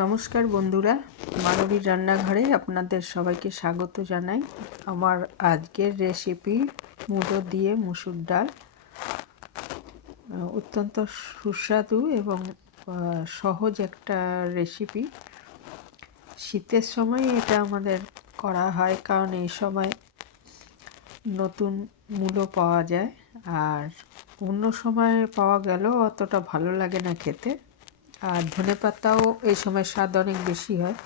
নমস্কার বন্ধুরা, মানবীর রান্নাঘরে আপনাদের সবাইকে স্বাগত জানাই। আমার আজকের রেসিপি মুলো দিয়ে মুসুর ডাল। অত্যন্ত সুস্বাদু এবং সহজ একটা রেসিপি। শীতের সময় এটা আমাদের করা হয়, কারণ এই সময় নতুন মূলো পাওয়া যায়, আর অন্য সময় পাওয়া গেলেও অতটা ভালো লাগে না খেতে। আর ধনেপাতাও এই সময় স্বাদ অনেক বেশি হয়।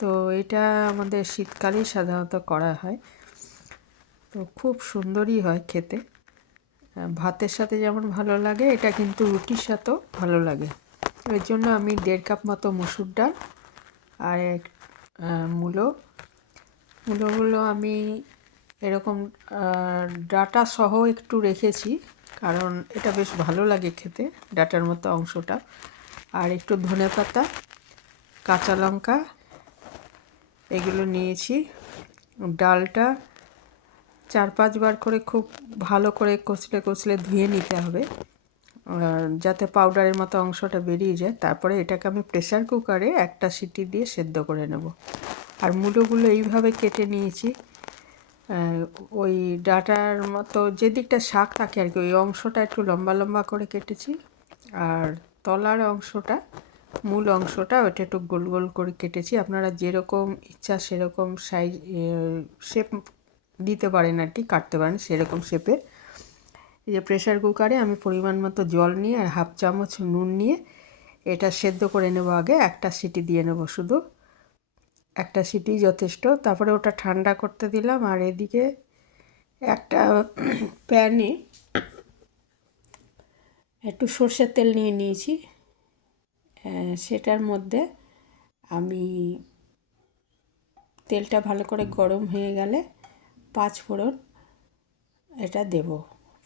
তো এটা আমাদের শীতকালেই সাধারণত করা হয়, তো খুব সুন্দরই হয় খেতে। ভাতের সাথে যেমন ভালো লাগে, এটা কিন্তু রুটির সাথেও ভালো লাগে। এর জন্য আমি 1.5 কাপ মতো মুসুর ডাল আর মূলোগুলো আমি এরকম ডাটা সহ একটু রেখেছি, কারণ এটা বেশ ভালো লাগে খেতে, ডাটার মতো অংশটা। আর একটু ধনেপাতা, কাঁচা লঙ্কা এগুলো নিয়েছি। ডালটা 4-5 বার করে খুব ভালো করে কচলে ধুয়ে নিতে হবে, যাতে পাউডারের মতো অংশটা বেরিয়ে যায়। তারপরে এটাকে আমি প্রেসার কুকারে একটা সিটি দিয়ে সেদ্ধ করে নেব। আর মূলোগুলো এইভাবে কেটে নিয়েছি, ওই ডাটার মতো যে দিকটা শাক থাকে আর কি, ওই অংশটা একটু লম্বা লম্বা করে কেটেছি। আর তলার অংশটা, মূল অংশটা, ওটা একটু গোল গোল করে কেটেছি। আপনারা যেরকম ইচ্ছা সেরকম সাইজ শেপ দিতে পারেন আর কি, কাটতে পারেন সেরকম শেপে। এই যে প্রেসার কুকারে আমি পরিমাণ মতো জল নিয়ে আর 1/2 চামচ নুন নিয়ে এটা সেদ্ধ করে নেব। আগে একটা সিটি দিয়ে নেব, শুধু একটা সিটি যথেষ্ট। তারপরে ওটা ঠান্ডা করতে দিলাম। আর এদিকে একটা প্যানে একটু সর্ষের তেল নিয়ে নিয়েছি। সেটার মধ্যে আমি তেলটা ভালো করে গরম হয়ে গেলে 5 ফোড়ন এটা দেব।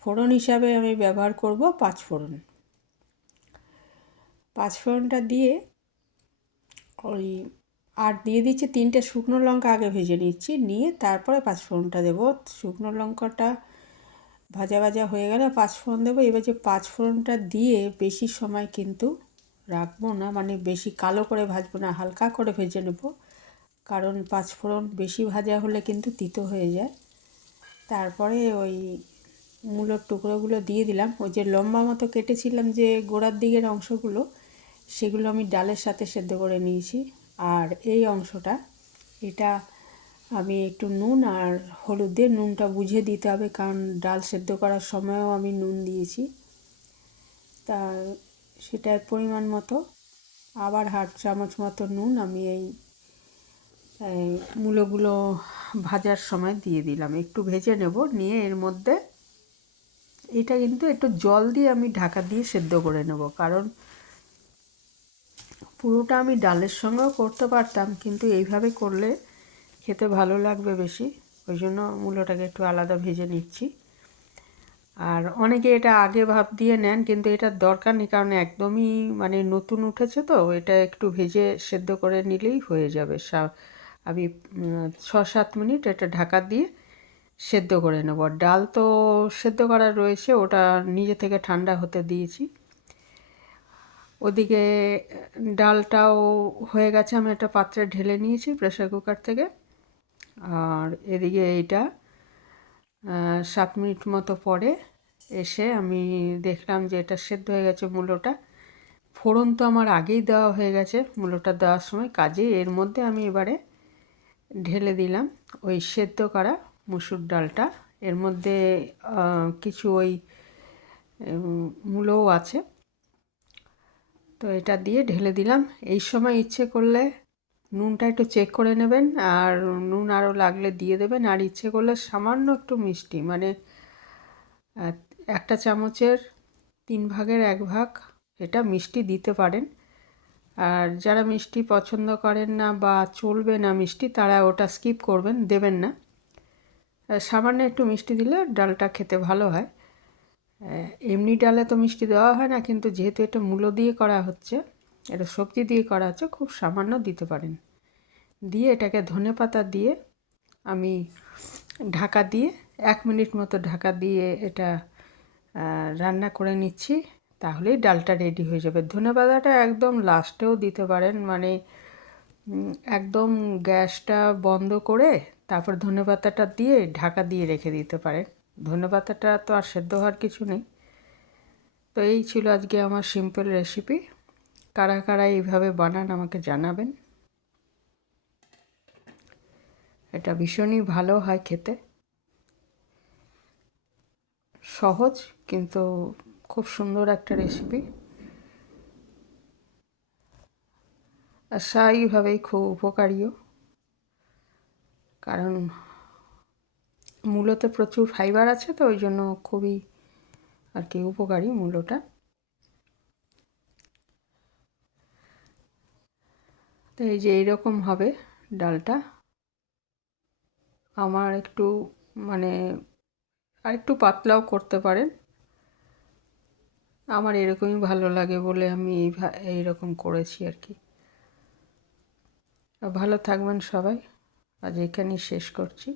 ফোড়ন হিসাবে আমি ব্যবহার করব 5 ফোড়ন। 5 ফোড়নটা দিয়ে ওই আর দিয়ে দিচ্ছি 3টে শুকনো লঙ্কা, আগে ভেজে নিচ্ছি, নিয়ে তারপরে 5 ফোড়নটা দেবো। শুকনো লঙ্কাটা ভাজা ভাজা হয়ে গেলে 5 ফোড়ন দেবো। এবার যে 5 ফোড়নটা দিয়ে বেশি সময় কিন্তু রাখবো না, মানে বেশি কালো করে ভাজবো না, হালকা করে ভেজে নেব। কারণ 5 ফোড়ন বেশি ভাজা হলে কিন্তু তিতো হয়ে যায়। তারপরে ওই মূলোর টুকরোগুলো দিয়ে দিলাম। ওই যে লম্বা মতো কেটেছিলাম যে গোড়ার দিকের অংশগুলো, সেগুলো আমি ডালের সাথে সেদ্ধ করে নিয়েছি। আর এই অংশটা, এটা আমি একটু নুন আর হলুদ দিয়ে, নুনটা বুঝে দিতে হবে, কারণ ডাল সেদ্ধ করার সময়ও আমি নুন দিয়েছি। তা সেটার পরিমাণ মতো আবার 1/2 চামচ মতো নুন আমি এই মূলোগুলো ভাজার সময় দিয়ে দিলাম। একটু ভেজে নেব, নিয়ে এর মধ্যে এটা কিন্তু একটু জল দিয়ে আমি ঢাকা দিয়ে সেদ্ধ করে নেব। কারণ পুরোটা আমি ডালের সঙ্গেও করতে পারতাম, কিন্তু এইভাবে করলে খেতে ভালো লাগবে বেশি। ওই জন্য মূলোটাকে একটু আলাদা ভেজে নিচ্ছি। আর অনেকে এটা আগে ভাপ দিয়ে নেন, কিন্তু এটার দরকার নেই, কারণ একদমই মানে নতুন উঠেছে, তো এটা একটু ভেজে সেদ্ধ করে নিলেই হয়ে যাবে। আমি 6-7 মিনিট এটা ঢাকা দিয়ে সেদ্ধ করে নেব। ডাল তো সেদ্ধ করা রয়েছে, ওটা নিজে থেকে ঠান্ডা হতে দিয়েছি। ওদিকে ডালটাও হয়ে গেছে, আমি একটা পাত্রে ঢেলে নিয়েছি প্রেসার কুকার থেকে। আর এদিকে এইটা 7 মিনিট মতো পরে এসে আমি দেখলাম যে এটা সেদ্ধ হয়ে গেছে মূলোটা। ফোড়ন তো আমার আগেই দেওয়া হয়ে গেছে মূলোটা দেওয়ার সময়, কাজে এর মধ্যে আমি এবারে ঢেলে দিলাম ওই সেদ্ধ করা মুসুর ডালটা। এর মধ্যে কিছু ওই মূলও আছে, তো এটা দিয়ে ঢেলে দিলাম। এই সময় ইচ্ছে করলে নুনটা একটু চেক করে নেবেন, আর নুন আরও লাগলে দিয়ে দেবেন। আর ইচ্ছে করলে সামান্য একটু মিষ্টি, মানে 1 চামচের 3 ভাগের 1 ভাগ এটা মিষ্টি দিতে পারেন। আর যারা মিষ্টি পছন্দ করেন না বা চলবে না মিষ্টি, তারা ওটা স্কিপ করবেন, দেবেন না। সামান্য একটু মিষ্টি দিলে ডালটা খেতে ভালো হয়। এমনি ডালে তো মিষ্টি দেওয়া হয় না, কিন্তু যেহেতু এটা মূলো দিয়ে করা হচ্ছে, এটা সবজি দিয়ে করা হচ্ছে, খুব সামান্য দিতে পারেন। দিয়ে এটাকে ধনেপাতা দিয়ে আমি ঢাকা দিয়ে 1 মিনিট মতো ঢাকা দিয়ে এটা রান্না করে নিচ্ছি। তাহলেই ডালটা রেডি হয়ে যাবে। ধনেপাতাটা একদম লাস্টেও দিতে পারেন, মানে একদম গ্যাসটা বন্ধ করে তারপর ধনেপাতাটা দিয়ে ঢাকা দিয়ে রেখে দিতে পারেন। ধনেপাতাটা তো আর সেদ্ধ হওয়ার কিছু নেই। তো এই ছিল আজকে আমার সিম্পল রেসিপি। কারা কারা এইভাবে বানান আমাকে জানাবেন। এটা ভীষণই ভালো হয় খেতে, সহজ কিন্তু খুব সুন্দর একটা রেসিপি। আর স্বাভাবিকভাবেই খুব উপকারীও, কারণ মূলোতে প্রচুর ফাইবার আছে, তো ওই জন্য খুবই আর কি উপকারী মূলোটা। তো এই যে এইরকম হবে ডালটা। আমার একটু মানে আর একটু পাতলাও করতে পারেন, আমার এরকমই ভালো লাগে বলে আমি এইরকম করেছি আর কি। ভালো থাকবেন সবাই, আজ এখানেই শেষ করছি।